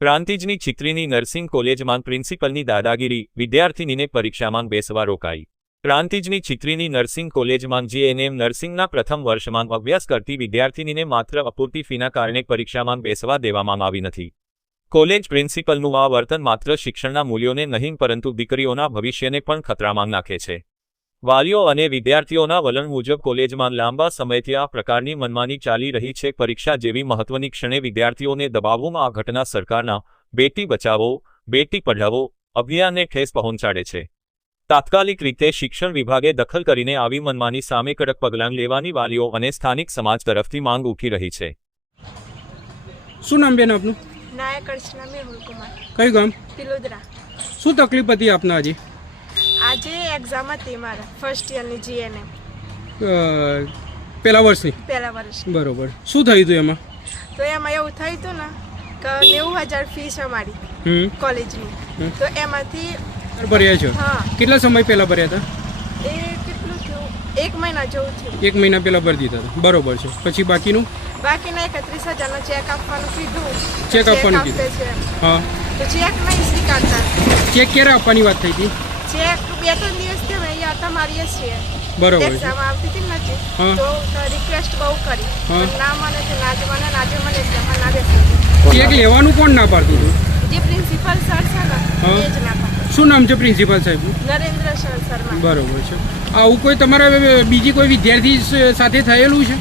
પ્રાંતિજની છિત્રીની nursing કોલેજમાં પ્રિન્સિપલની દાદાગીરી, વિદ્યાર્થીનીને પરીક્ષામાં બેસવા રોકાઈ. પ્રાંતિજની છિત્રીની નર્સિંગ કોલેજમાં જીએનએમ નર્સિંગના પ્રથમ વર્ષમાં અભ્યાસ કરતી વિદ્યાર્થીનીને માત્ર અપૂરતી ફીના કારણે પરીક્ષામાં બેસવા દેવામાં આવી નથી. કોલેજ પ્રિન્સિપલનું આ વર્તન માત્ર શિક્ષણના મૂલ્યોને નહીં, પરંતુ દીકરીઓના ભવિષ્યને પણ ખતરામાં નાખે છે. વાલીઓ અને વિદ્યાર્થીઓના વલણ મુજબ કોલેજમાં લાંબા સમયથી આ પ્રકારની મનમાની ચાલી રહી છે. પરીક્ષા જેવી મહત્વની ક્ષણે વિદ્યાર્થીઓને દબાવવામાં આ ઘટના સરકારના બેટી બચાવો બેટી પઢાવો અભિયાનને ઠેસ પહોંચાડે છે. તાત્કાલિક રીતે શિક્ષણ વિભાગે દખલ કરીને આવી મનમાની સામે કડક પગલાં લેવાની વાલીઓ અને સ્થાનિક સમાજ તરફથી માંગ ઉઠી રહી છે. શું નામ બેન આપનું? નાયક અર્ચના મેહુલ કુમાર. કયું ગામ? પિલોદરા. શું તકલીફ હતી આપના આજે? એક્ઝામ હતી મારા ફર્સ્ટ યરની જીએનએમ પહેલા વર્ષની? પહેલા વર્ષ બરોબર. શું થયું હતું એમાં? તો એમાં એવું થયું હતું ને કે નેવું હજાર ફી છે મારી કોલેજની. તો એમાંથી ભર્યા છો? કેટલા સમય પહેલા ભર્યા હતા? એ કેટલું થયું? એક મહિના જેવું થયું. એક મહિના પહેલા ભરી દીધા હતા. બરોબર છે. પછી બાકીનું? બાકીના એકત્રીસ હજારનો ચેક આપવાનું કીધું. ચેક આપવાનું આપે કીધું. હા. તો ચેક નહીં સ્વીકારતા. ચેક ક્યારે આપવાની વાત થઈ હતી? ચેક બે ત્રણ દિવસથી અમે અહીંયા હતા મારીએ છીએ. બરોબર છે. એક્ઝામ આવતી હતી નથી તો રિક્વેસ્ટ બહુ કરી. પણ ના મને છે ના જ મને ના જ એક્ઝામમાં ના બેસી ચેક લેવાનું કોણ ના પાડતું હતું? જે પ્રિન્સિપલ સર છે ને એ જ ના પાડે. શું નામ છે પ્રિન્સિપાલ સાહેબ નરેન્દ્ર સર શર્મા. બરોબર છે. આવું કોઈ તમારા બીજી કોઈ વિદ્યાર્થી સાથે થયેલું છે?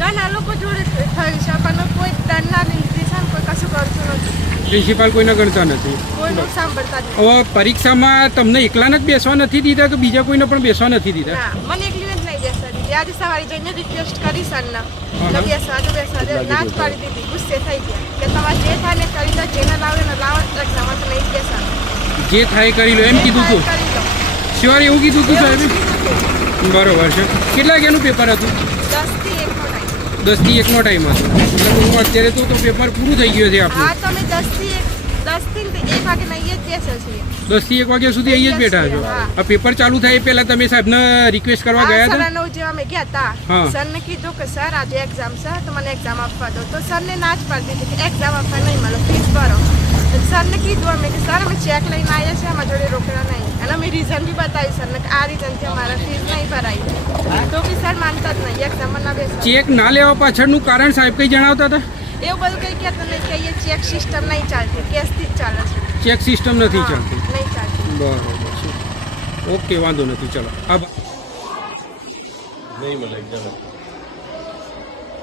ઘણા લોકો જોડે થયું છે પણ કોઈ દંડના નિર્દેશન કોઈ કશું કરતું નથી. પ્રિન્સિપાલ કોઈને ગણતા નથી. કોઈનું સાંભળતા જ હવે પરીક્ષામાં તમને એકલાને જ બેસવા નથી દીધા કે બીજા કોઈને પણ બેસવા નથી દીધા? ના મને એકલી જ નહીં બેસવા દીધી. આજે સવારે જઈને રિક્વેસ્ટ કરી સરને. કે બેસવા તો બેસવા દે. ના જ પાડી દીધી. ગુસ્સે થઈ ગયા. કે તમારે જે થાય ને કરી દો. જેને લાવે ને લાવો. એક્ઝામમાં તો નહીં જ બેસવાનું જે થાય કરી લો. એમ કીધું તું. હતું કરી શ્યોર એવું કીધું હતું જ સાહેબે. બરોબર છે. કેટલા વાગ્યાનું પેપર હતું? દસથી એકનો થી એકનો ટાઈમ હતો. એટલે હું અત્યારે તો પેપર પૂરું થઈ ગયું છે હા આપણું. તો અમે દસથી એક દસથી ને એક વાગે નહીં જ છીએ દસથી એક વાગ્યા સુધી અહીં જ બેઠા છો. આ પેપર ચાલુ થાય પેલા પહેલા તમે સાહેબને રિક્વેસ્ટ કરવા ગયા હતા? નવ જેવા અમે ગયા હતા. હા. સરને કીધું કે સર આજે એક્ઝામ છે તો મને એક્ઝામ આપવા દો. તો સરને ના જ પાડી દીધી કે એક્ઝામ આપવા નહીં મળો ફીસ ભરો. સરને કીધું અમે કે સર અમે ચેક લઈને આવ્યા છીએ અમારા જોડે રોકડા નહીં. અને અમે રીઝન બી બતાવી સરને કે આ રીઝનથી અમારા ફીસ નહીં ભરાઈ તો બી સર માનતા જ નહીં એક્ઝામમાં ના બે ચેક ના લેવા પાછળનું કારણ સાહેબ કંઈ જણાવતા હતા? એવું બધું કંઈ કહેતા નહીં કે અહીંયા ચેક સિસ્ટમ નહીં ચાલતી કેશથી જ ચાલે છે. ચેક સિસ્ટમ નથી ચાલતી. નહીં ચાલતી. બરોબર છે. ઓકે વાંધો નથી ચલો. આભાર. નહીં મળે એકદમ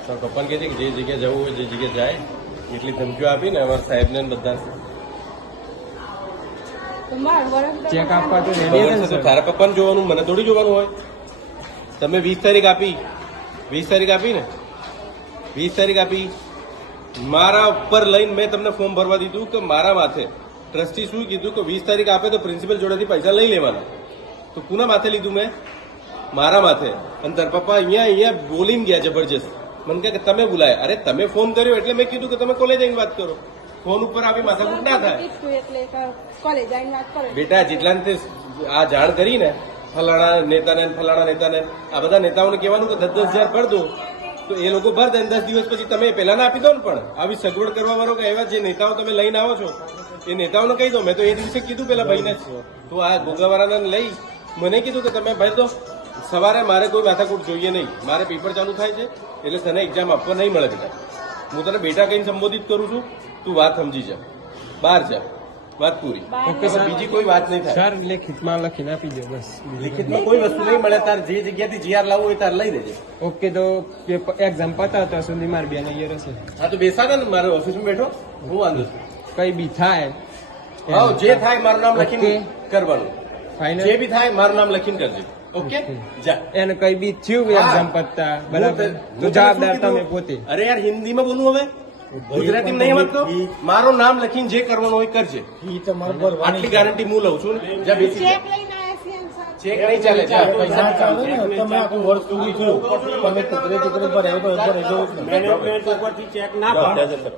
સર પપ્પાને કહે છે કે જે જગ્યાએ જવું હોય જે જગ્યાએ જાય. એટલી ધમકીઓ આપીને અમારા સાહેબને ને બધા ચેક આપવા તો ખબર છે તો તારા પપ્પાને જોવાનું મને થોડી જોવાનું હોય. તમે વીસ તારીખ આપી વીસ તારીખ આપી ને વીસ તારીખ આપી મારા ઉપર લઈને મેં તમને ફોર્મ ભરવા દીધું કે મારા માથે. ટ્રસ્ટી શું કીધું કે વીસ તારીખ આપે તો પ્રિન્સિપલ જોડેથી પૈસા લઈ લેવાના. તો કુના માથે લીધું મેં? મારા માથે. અને તાર પપ્પા અહીંયા અહીંયા બોલીને ગયા જબરજસ્ત. મને કહે કે તમે બોલાય. અરે તમે ફોન કર્યો એટલે મેં કીધું કે તમે કોલેજ આવીને વાત કરો. ફોન ઉપર આવી માથાકૂટ ના થાય. બેટા જેટલા આ જાણ કરીને ફલાણા નેતાને ફલાણા નેતાને આ બધા નેતાઓને કહેવાનું કે દસ દસ હજાર ભર દો. તો એ લોકો ભર દે દસ દિવસ પછી તમે પહેલા ના આપી દો ને પણ. આવી સગવડ કરવા વાળો કે એવા જે નેતાઓ તમે લઈને આવો છો એ નેતાઓને કહી દો. મેં તો એ દિવસે કીધું પેલા ભાઈને. તો આ ગોગાવાળાને લઈ મને કીધું કે તમે ભાઈ દો સવારે મારે કોઈ માથાકૂટ જોઈએ નહીં. મારે પેપર ચાલુ થાય છે એટલે તને એક્ઝામ આપવા નહીં મળે બેટા. હું તને બેટા કહીને સંબોધિત કરું છું તું વાત સમજી જા. બહાર જા. વાત પૂરી. બીજી કોઈ વાત નહીં થાય. સર લેખિતમાં લખીને આપી દે બસ. લેખિતમાં કોઈ વસ્તુ નહીં મળે તાર જે જગ્યાથી જીઆર લાવવું હોય તાર લઈ દેજે. ઓકે તો એક્ઝામ પતા હતા સુધી મારી બેન અહીંયા રહેશે. હા તો બેસાડે ને મારે ઓફિસમાં બેઠો. હું વાંધો છું. કઈ બી થાય હા જે થાય મારું નામ લખીને કરવાનું. જે બી થાય મારું નામ લખીને કરજે. ઓકે જા. એને કઈ બી થયું. એક્ઝામ પત્તા બરાબર? તો જવાબદાર તમે પોતે. અરે યાર હિન્દીમાં બોલું હવે? ગુજરાતી નહીં વાંચતો મારું નામ લખીને જે કરવાનું હોય કરજે. આટલી ગેરંટી હું લઉં છું ને? જા બેસી જા. ચેક નહીં ચાલે તમે આખું વર્ષ તો.